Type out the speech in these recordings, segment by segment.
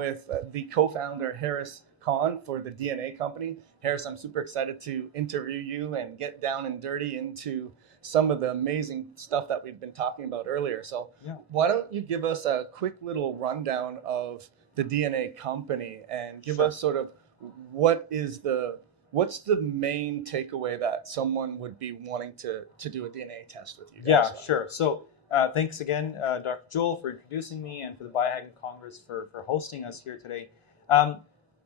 with the co-founder, Harris Khan, for the DNA company. Harris, I'm super excited to interview you and get down and dirty into some of the amazing stuff that we've been talking about earlier. So why don't you give us a quick little rundown of the DNA company and give us sort of what's the main takeaway that someone would be wanting to do a DNA test with you guys? Yeah, sure. So thanks again, Dr. Joel, for introducing me, and for the Biohacking Congress for hosting us here today.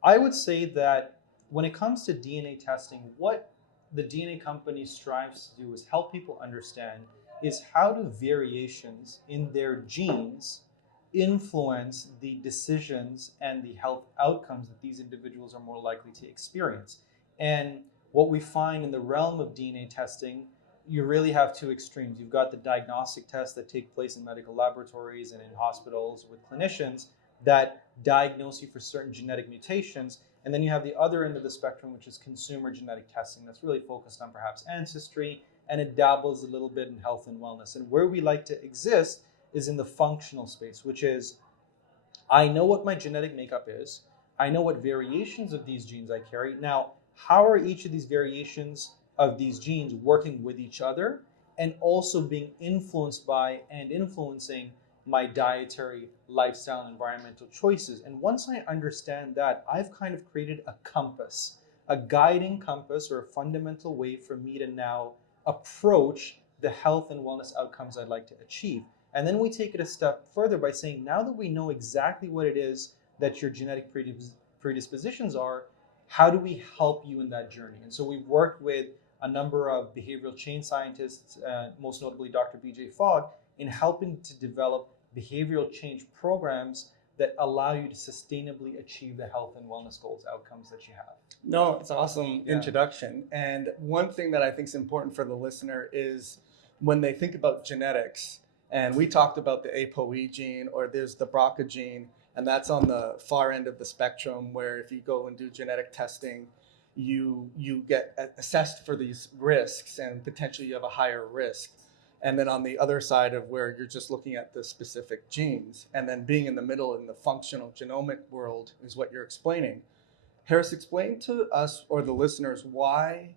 I would say that when it comes to DNA testing, what the DNA company strives to do is help people understand is how do variations in their genes influence the decisions and the health outcomes that these individuals are more likely to experience. And what we find in the realm of DNA testing, you really have two extremes. You've got the diagnostic tests that take place in medical laboratories and in hospitals with clinicians that diagnose you for certain genetic mutations. And then you have the other end of the spectrum, which is consumer genetic testing that's really focused on perhaps ancestry, and it dabbles a little bit in health and wellness. And where we like to exist is in the functional space, which is, I know what my genetic makeup is. I know what variations of these genes I carry. Now, how are each of these variations of these genes working with each other and also being influenced by and influencing my dietary, lifestyle, and environmental choices? And once I understand that, I've kind of created a compass, a guiding compass or a fundamental way for me to now approach the health and wellness outcomes I'd like to achieve. And then we take it a step further by saying, now that we know exactly what it is that your genetic predispositions are, how do we help you in that journey? And so we've worked with a number of behavioral change scientists, most notably Dr. BJ Fogg, in helping to develop behavioral change programs that allow you to sustainably achieve the health and wellness goals, outcomes that you have. No, it's an awesome introduction. And one thing that I think is important for the listener is when they think about genetics, and we talked about the ApoE gene, or there's the BRCA gene, and that's on the far end of the spectrum, where if you go and do genetic testing, you get assessed for these risks, and potentially you have a higher risk. And then on the other side of where you're just looking at the specific genes, and then being in the middle in the functional genomic world is what you're explaining. Harris, explain to us or the listeners why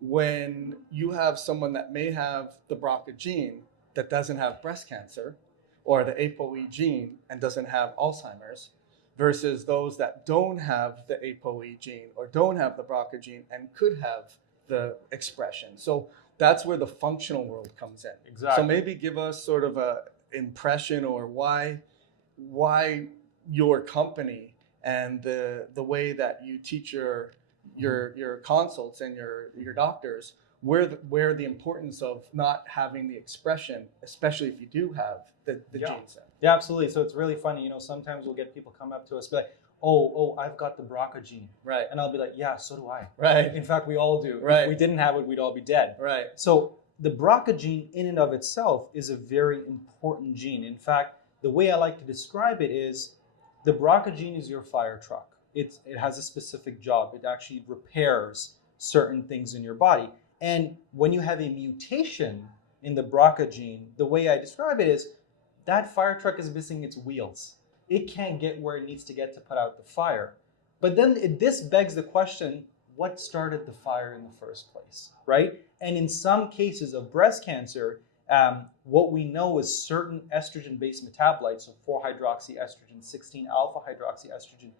when you have someone that may have the BRCA gene that doesn't have breast cancer, or the ApoE gene and doesn't have Alzheimer's, versus those that don't have the ApoE gene or don't have the BRCA gene and could have the expression. So that's where the functional world comes in. Exactly. So maybe give us sort of a impression or why your company and the way that you teach your consults and your doctors, where the importance of not having the expression, especially if you do have the gene set. Yeah, absolutely. So it's really funny. You know, sometimes we'll get people come up to us be like, oh, I've got the BRCA gene. Right. And I'll be like, yeah, so do I. Right. In fact, we all do. Right. If we didn't have it, we'd all be dead. Right. So the BRCA gene in and of itself is a very important gene. In fact, the way I like to describe it is the BRCA gene is your fire truck. It has a specific job. It actually repairs certain things in your body. And when you have a mutation in the BRCA gene, the way I describe it is that fire truck is missing its wheels. It can't get where it needs to get to put out the fire. But then this begs the question, what started the fire in the first place, right? And in some cases of breast cancer, what we know is certain estrogen-based metabolites, so 4-hydroxyestrogen, 16-alpha-hydroxyestrogen,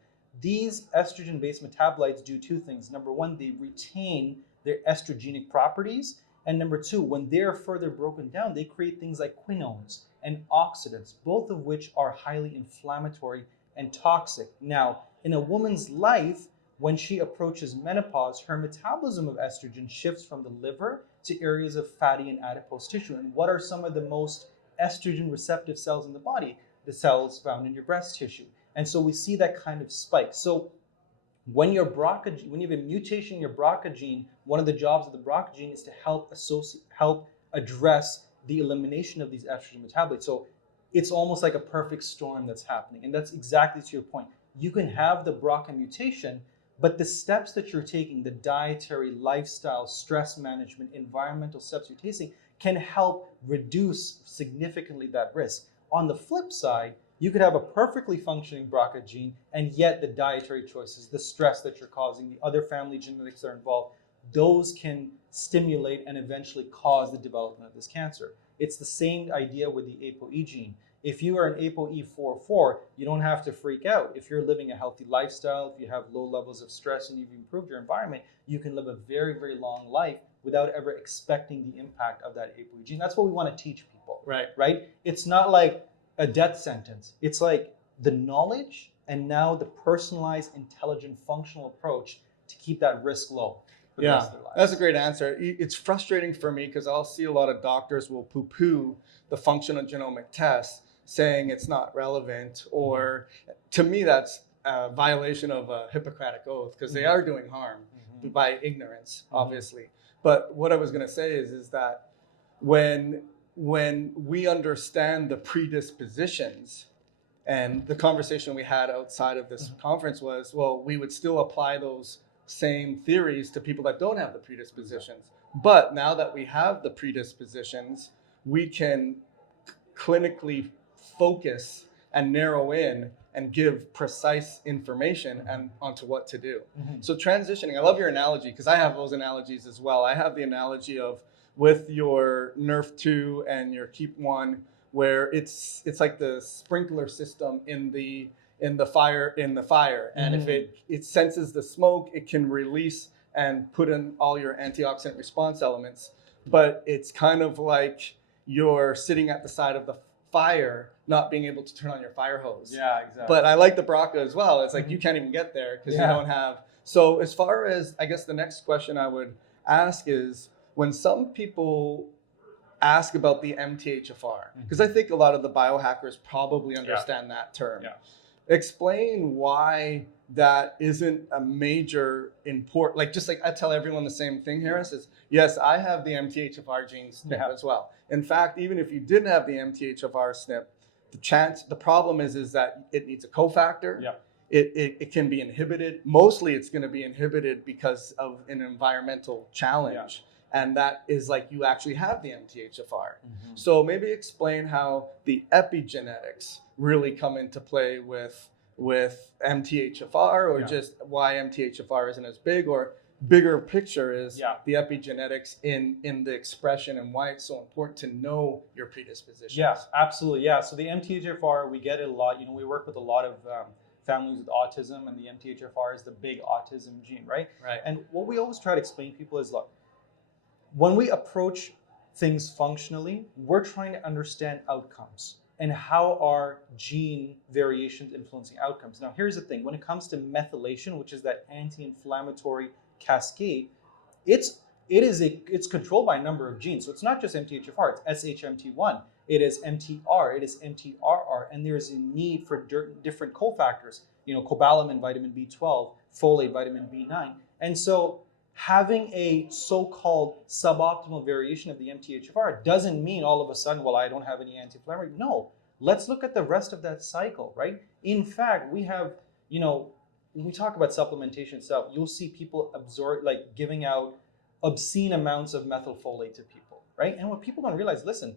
these estrogen-based metabolites do two things. Number one, they retain their estrogenic properties. And number two, when they're further broken down, they create things like quinones and oxidants, both of which are highly inflammatory and toxic. Now, in a woman's life, when she approaches menopause, her metabolism of estrogen shifts from the liver to areas of fatty and adipose tissue. And what are some of the most estrogen receptive cells in the body? The cells found in your breast tissue. And so we see that kind of spike. So when you have a mutation in your BRCA gene, one of the jobs of the BRCA gene is to help address the elimination of these estrogen metabolites. So it's almost like a perfect storm that's happening. And that's exactly to your point. You can have the BRCA mutation, but the steps that you're taking, the dietary, lifestyle, stress management, environmental steps you're taking, can help reduce significantly that risk. On the flip side, You could have a perfectly functioning BRCA gene, and yet the dietary choices, the stress that you're causing, the other family genetics that are involved, those can stimulate and eventually cause the development of this cancer. It's the same idea with the ApoE gene. If you are an ApoE44, you don't have to freak out. If you're living a healthy lifestyle, if you have low levels of stress and you've improved your environment, you can live a very, very long life without ever expecting the impact of that ApoE gene. That's what we want to teach people, right? It's not like a death sentence. It's like the knowledge and now the personalized, intelligent, functional approach to keep that risk low. Yeah, that's a great answer. It's frustrating for me because I'll see a lot of doctors will poo-poo the functional genomic test, saying it's not relevant, or to me that's a violation of a Hippocratic oath because they are doing harm by ignorance, obviously. But what I was going to say is that when we understand the predispositions, and the conversation we had outside of this conference was, well, we would still apply those same theories to people that don't have the predispositions. But now that we have the predispositions, we can clinically focus and narrow in and give precise information and onto what to do. So transitioning, I love your analogy because I have those analogies as well. I have the analogy of with your Nrf2 and your Keep1, where it's like the sprinkler system in the fire, and if it senses the smoke, it can release and put in all your antioxidant response elements. But it's kind of like you're sitting at the side of the fire, not being able to turn on your fire hose. Yeah, exactly. But I like the BRCA as well. It's like you can't even get there because you don't have. So as far as, I guess the next question I would ask is, when some people ask about the MTHFR, because I think a lot of the biohackers probably understand that term. Explain why that isn't a major import. Like, just like I tell everyone the same thing, Harris, is yes, I have the MTHFR gene SNP as well. In fact, even if you didn't have the MTHFR SNP, the problem is that it needs a cofactor. It can be inhibited. Mostly it's going to be inhibited because of an environmental challenge. And that is like you actually have the MTHFR. So maybe explain how the epigenetics really come into play with MTHFR, or just why MTHFR isn't as big, or bigger picture is the epigenetics in the expression and why it's so important to know your predispositions. Yes, absolutely. Yeah. So the MTHFR, we get it a lot. We work with a lot of families with autism, and the MTHFR is the big autism gene, right? And what we always try to explain to people is, look, when we approach things functionally, we're trying to understand outcomes and how are gene variations influencing outcomes. Now, here's the thing. When it comes to methylation, which is that anti-inflammatory cascade, it's controlled by a number of genes. So it's not just MTHFR, it's SHMT1, it is MTR, it is MTRR, and there's a need for different cofactors, cobalamin, vitamin B12, folate, vitamin B9. And so having a so-called suboptimal variation of the MTHFR doesn't mean all of a sudden, well, I don't have any anti-inflammatory. No, let's look at the rest of that cycle, right? In fact, we have, when we talk about supplementation itself, you'll see people giving out obscene amounts of methylfolate to people, right? And what people don't realize, listen,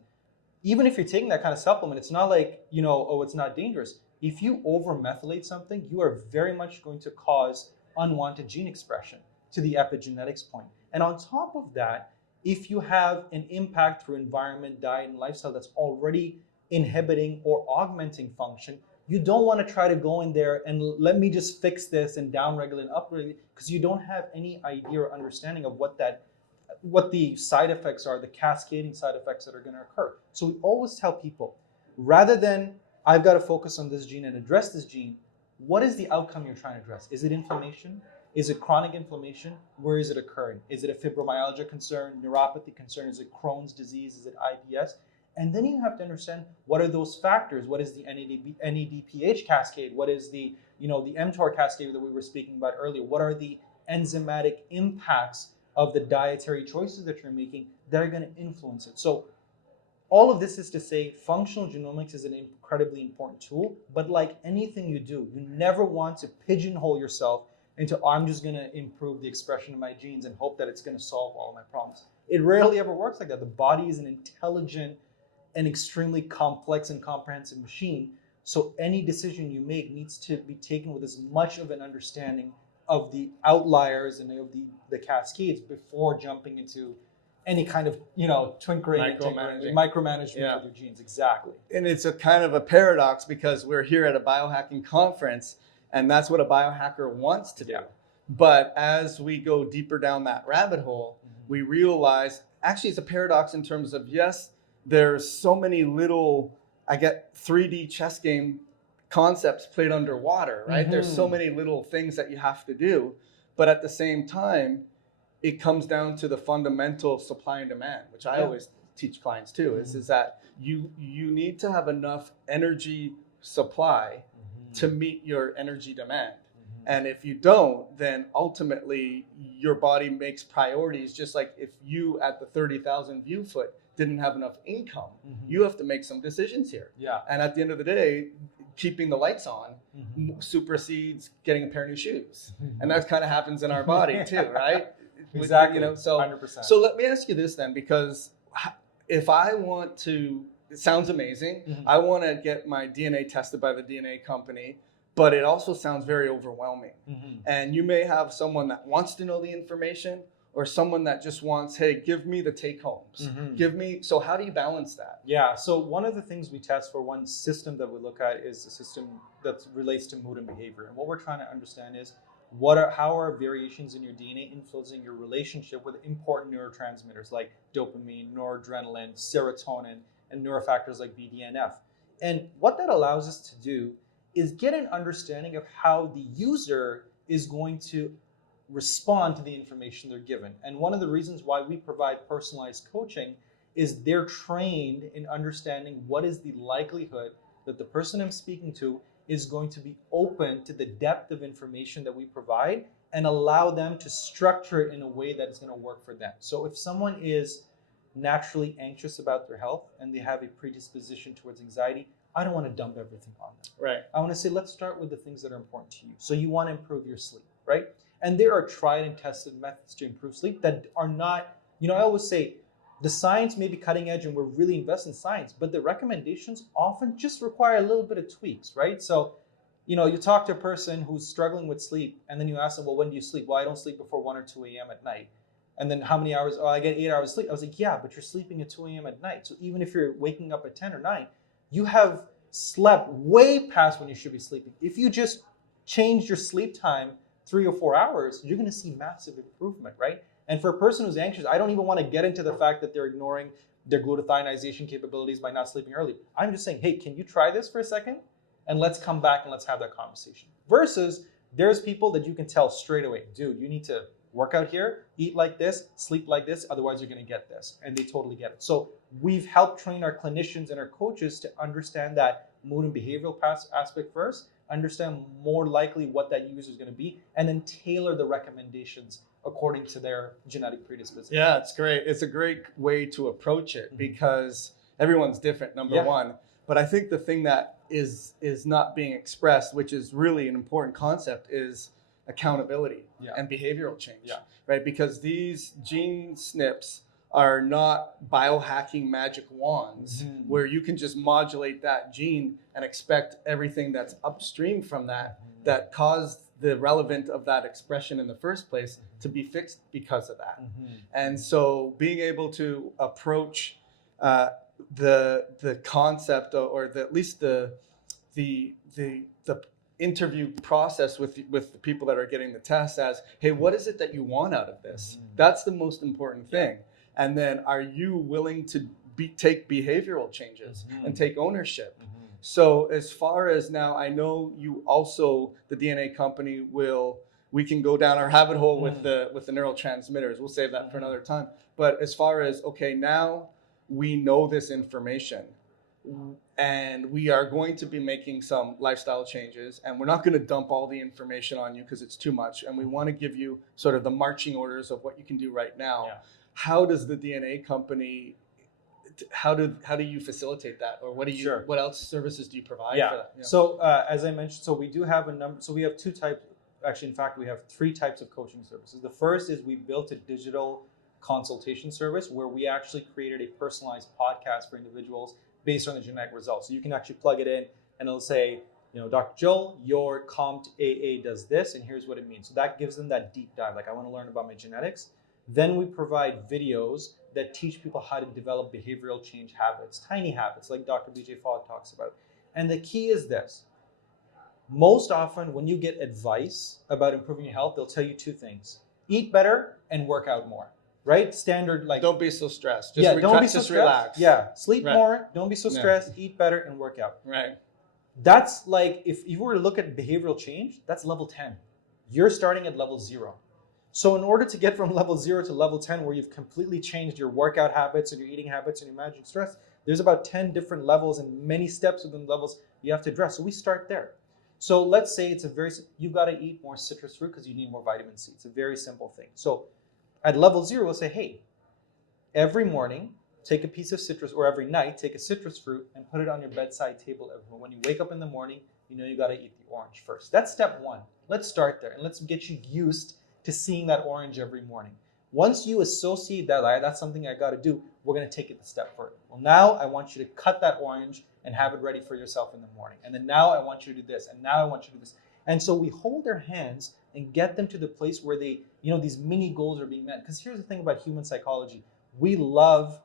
even if you're taking that kind of supplement, it's not like, it's not dangerous. If you over-methylate something, you are very much going to cause unwanted gene expression to the epigenetics point. And on top of that, if you have an impact through environment, diet, and lifestyle that's already inhibiting or augmenting function, you don't want to try to go in there and let me just fix this and downregulate and upregulate, because you don't have any idea or understanding of what the side effects are, the cascading side effects that are going to occur. So we always tell people, rather than I've got to focus on this gene and address this gene, what is the outcome you're trying to address? Is it inflammation? Is it chronic inflammation? Where is it occurring? Is it a fibromyalgia concern, neuropathy concern? Is it Crohn's disease? Is it IBS? And then you have to understand, what are those factors? What is the NADPH cascade? What is the mTOR cascade that we were speaking about earlier? What are the enzymatic impacts of the dietary choices that you're making that are going to influence it? So all of this is to say, functional genomics is an incredibly important tool, but like anything you do, you never want to pigeonhole yourself into, I'm just going to improve the expression of my genes and hope that it's going to solve all of my problems. It rarely ever works like that. The body is an intelligent and extremely complex and comprehensive machine. So any decision you make needs to be taken with as much of an understanding of the outliers and of the cascades before jumping into any kind of, twinkering and micromanagement of your genes. Exactly. And it's a kind of a paradox because we're here at a biohacking conference, and that's what a biohacker wants to do. Yeah. But as we go deeper down that rabbit hole, we realize actually it's a paradox in terms of, yes, there's so many little, I get 3D chess game concepts played underwater, right? There's so many little things that you have to do. But at the same time, it comes down to the fundamental supply and demand, which I always teach clients too, is that you need to have enough energy supply to meet your energy demand. And if you don't, then ultimately your body makes priorities. Just like if you at the 30,000 view foot didn't have enough income, you have to make some decisions here. Yeah. And at the end of the day, keeping the lights on supersedes getting a pair of new shoes. And that kind of happens in our body too, right? Exactly. So 100%. So let me ask you this then, because if I want to, it sounds amazing. I want to get my DNA tested by the DNA company, but it also sounds very overwhelming. And you may have someone that wants to know the information, or someone that just wants, hey, give me the take homes. So how do you balance that? Yeah, so one of the things we test for, one system that we look at, is a system that relates to mood and behavior. And what we're trying to understand is how are variations in your DNA influencing your relationship with important neurotransmitters like dopamine, noradrenaline, serotonin, and neurofactors like BDNF. And what that allows us to do is get an understanding of how the user is going to respond to the information they're given. And one of the reasons why we provide personalized coaching is they're trained in understanding what is the likelihood that the person I'm speaking to is going to be open to the depth of information that we provide, and allow them to structure it in a way that is going to work for them. So if someone is naturally anxious about their health and they have a predisposition towards anxiety, I don't want to dump everything on them. Right. I want to say, let's start with the things that are important to you. So you want to improve your sleep, right? And there are tried and tested methods to improve sleep that are not, I always say, the science may be cutting edge and we're really invested in science, but the recommendations often just require a little bit of tweaks, right? So, you talk to a person who's struggling with sleep, and then you ask them, well, when do you sleep? Well, I don't sleep before 1 or 2 a.m. at night. And then how many hours? Oh, I get 8 hours sleep. I was like, yeah, but you're sleeping at 2 a.m. at night. So even if you're waking up at 10 or 9, you have slept way past when you should be sleeping. If you just change your sleep time 3 or 4 hours, you're going to see massive improvement, right? And for a person who's anxious, I don't even want to get into the fact that they're ignoring their glutathionization capabilities by not sleeping early. I'm just saying, hey, can you try this for a second? And let's come back and let's have that conversation. Versus there's people that you can tell straight away, dude, you need to work out here, eat like this, sleep like this, otherwise you're going to get this. And they totally get it. So we've helped train our clinicians and our coaches to understand that mood and behavioral aspect first, understand more likely what that user is going to be, and then tailor the recommendations according to their genetic predisposition. Yeah, it's great. It's a great way to approach it because everyone's different, number one. But I think the thing that is not being expressed, which is really an important concept, is accountability and behavioral change, right? Because these gene SNPs are not biohacking magic wands where you can just modulate that gene and expect everything that's upstream from that caused the relevant of that expression in the first place to be fixed because of that. And so being able to approach the concept or at least the interview process with the people that are getting the test as, hey, what is it that you want out of this? That's the most important thing. And then are you willing to take behavioral changes and take ownership? So as far as now, I know you also, the DNA company we can go down our rabbit hole with the neurotransmitters. We'll save that for another time. But as far as, okay, now we know this information and we are going to be making some lifestyle changes, and we're not going to dump all the information on you because it's too much. And we want to give you sort of the marching orders of what you can do right now. How does the DNA company, how do you facilitate that, or what else services do you provide for that? So as I mentioned, so we do have a number. So we have 2 types. Actually, in fact, we have 3 types of coaching services. The first is we built a digital consultation service where we actually created a personalized podcast for individuals based on the genetic results. So you can actually plug it in and it'll say, Dr. Joel, your COMT AA does this, and here's what it means. So that gives them that deep dive. Like, I want to learn about my genetics. Then we provide videos that teach people how to develop behavioral change habits, tiny habits, like Dr. BJ Fogg talks about. And the key is this. Most often, when you get advice about improving your health, they'll tell you two things: eat better and work out more. Right? Standard, like, don't be so stressed. Don't be so stressed. Relax. Yeah, sleep Right. more. Don't be so stressed. Eat better and work out. Right. That's like, if you were to look at behavioral change, that's level 10. You're starting at level 0. So in order to get from level 0 to level 10, where you've completely changed your workout habits and your eating habits and you're managing stress, there's about 10 different levels and many steps within levels you have to address. So we start there. So let's say you've got to eat more citrus fruit because you need more vitamin C. It's a very simple thing. So at level 0, we'll say, hey, every morning, take a piece of citrus, or every night, take a citrus fruit and put it on your bedside table. When you wake up in the morning, you got to eat the orange first. That's step 1. Let's start there, and let's get you used to seeing that orange every morning. Once you associate that, that's something I got to do, we're going to take it a step further. Well, now I want you to cut that orange and have it ready for yourself in the morning. And then now I want you to do this, and now I want you to do this. And so we hold their hands and get them to the place where they, these mini goals are being met. Because here's the thing about human psychology. We love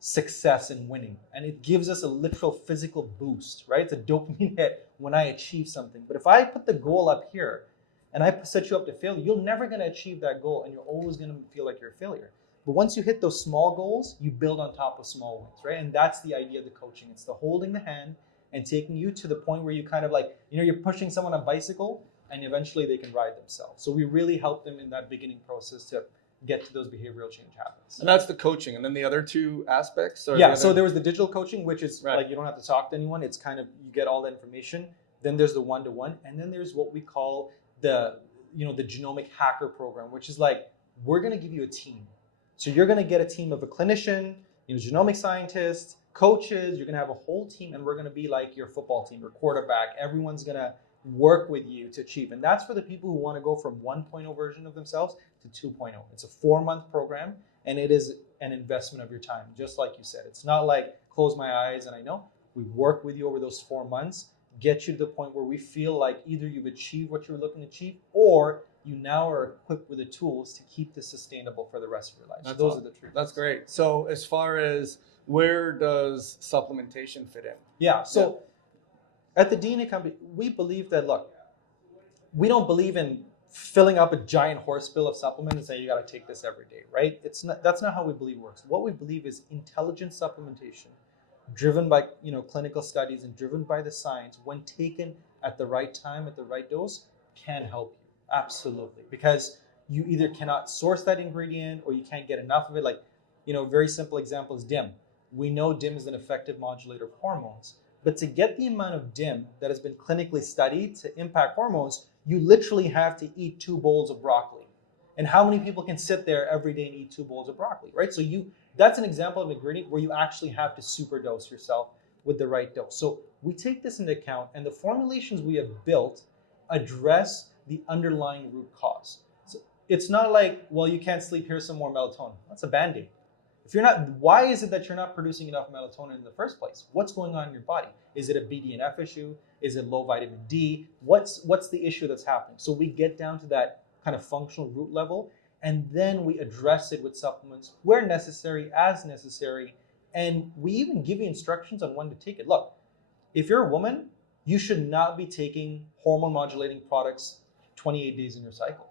success and winning, and it gives us a literal physical boost, right? It's a dopamine hit when I achieve something. But if I put the goal up here and I set you up to fail, you're never going to achieve that goal, and you're always going to feel like you're a failure. But once you hit those small goals, you build on top of small wins, right? And that's the idea of the coaching. It's the holding the hand and taking you to the point where you kind of like, you're pushing someone on a bicycle, and eventually they can ride themselves. So we really help them in that beginning process to get to those behavioral change habits. And that's the coaching. And then the other two aspects are so there was the digital coaching, which is right. Like, you don't have to talk to anyone. It's kind of, you get all the information. Then there's the one-to-one, and then there's what we call the genomic hacker program, which is like, we're going to give you a team. So you're going to get a team of a clinician, genomic scientists, coaches. You're going to have a whole team, and we're going to be like your football team, your quarterback. Everyone's going to work with you to achieve. And that's for the people who want to go from 1.0 version of themselves to 2.0. It's a 4-month program, and it is an investment of your time, just like you said. It's not like close my eyes and I know. We work with you over those 4 months, get you to the point where we feel like either you've achieved what you were looking to achieve, or you now are equipped with the tools to keep this sustainable for the rest of your life. So those are the treatments. That's great. So as far as where does supplementation fit in? Yeah. So at the DNA company, we believe that, look, we don't believe in filling up a giant horse bill of supplements and say you got to take this every day, right? That's not how we believe it works. What we believe is intelligent supplementation, driven by clinical studies and driven by the science, when taken at the right time, at the right dose, can help you. Absolutely. Because you either cannot source that ingredient or you can't get enough of it. Like, very simple example is DIM. We know DIM is an effective modulator of hormones, but to get the amount of DIM that has been clinically studied to impact hormones, you literally have to eat 2 bowls of broccoli. And how many people can sit there every day and eat 2 bowls of broccoli, right? So that's an example of an ingredient where you actually have to superdose yourself with the right dose. So we take this into account, and the formulations we have built address the underlying root cause. So it's not like, well, you can't sleep, here's some more melatonin. That's a Band-Aid. Why is it that you're not producing enough melatonin in the first place? What's going on in your body? Is it a BDNF issue? Is it low vitamin D? What's the issue that's happening? So we get down to that kind of functional root level, and then we address it with supplements where necessary, as necessary, and we even give you instructions on when to take it. Look, if you're a woman, you should not be taking hormone modulating products 28 days in your cycle,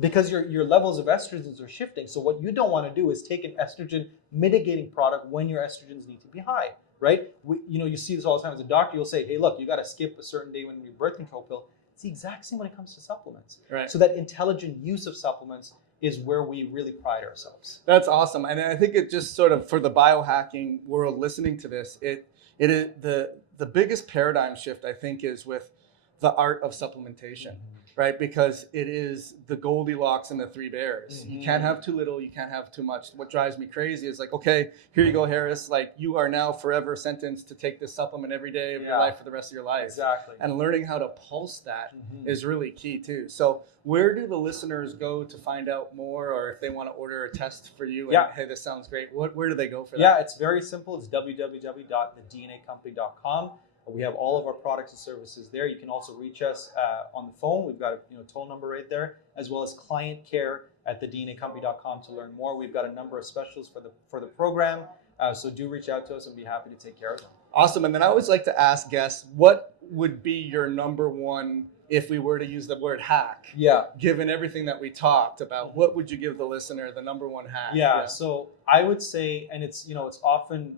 because your levels of estrogens are shifting. So what you don't want to do is take an estrogen mitigating product when your estrogens need to be high, right? You see this all the time as a doctor. You'll say, hey, look, you got to skip a certain day when you birth control pill. It's the exact same when it comes to supplements. Right. So that intelligent use of supplements is where we really pride ourselves. That's awesome. And I think it just sort of, for the biohacking world listening to this, it is the biggest paradigm shift, I think, is with the art of supplementation. Right? Because it is the Goldilocks and the 3 bears. Mm-hmm. You can't have too little, you can't have too much. What drives me crazy is like, okay, here you go, Harris. Like, you are now forever sentenced to take this supplement every day of your life for the rest of your life. Exactly. And learning how to pulse that is really key too. So where do the listeners go to find out more, or if they want to order a test for you and hey, this sounds great, where do they go for that? Yeah, it's very simple. It's www.thednacompany.com. We have all of our products and services there. You can also reach us on the phone. We've got a toll number right there, as well as client care at thednacompany.com to learn more. We've got a number of specials for the program, so do reach out to us and be happy to take care of them. Awesome. And then I always like to ask guests, what would be your number one, if we were to use the word hack? Yeah. Given everything that we talked about, what would you give the listener the number one hack? Yeah. So I would say, and it's it's often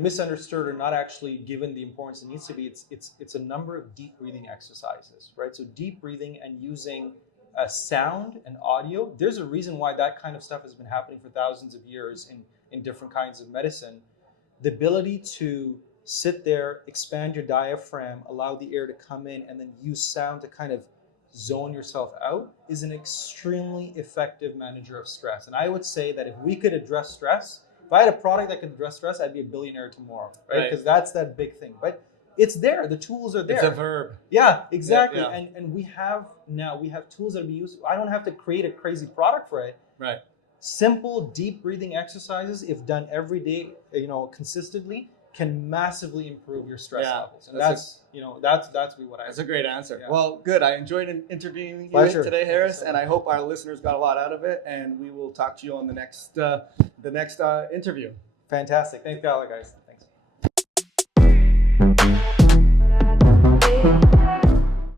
misunderstood or not actually given the importance it needs to be. It's a number of deep breathing exercises, right? So deep breathing and using sound and audio. There's a reason why that kind of stuff has been happening for thousands of years in different kinds of medicine. The ability to sit there, expand your diaphragm, allow the air to come in, and then use sound to kind of zone yourself out is an extremely effective manager of stress. And I would say that if we could address stress, if I had a product that could address stress, I'd be a billionaire tomorrow, right? Because that's that big thing. But it's there. The tools are there. It's a verb. Yeah, exactly. Yeah. And we have tools that we use. I don't have to create a crazy product for it. Right. Simple, deep breathing exercises, if done every day, consistently, can massively improve your stress levels. And that's what I. That's a great answer. Yeah. Well, good. I enjoyed interviewing you Pleasure. today, Harris, and I hope our listeners got a lot out of it. And we will talk to you on the next interview. Fantastic. Thanks, guys.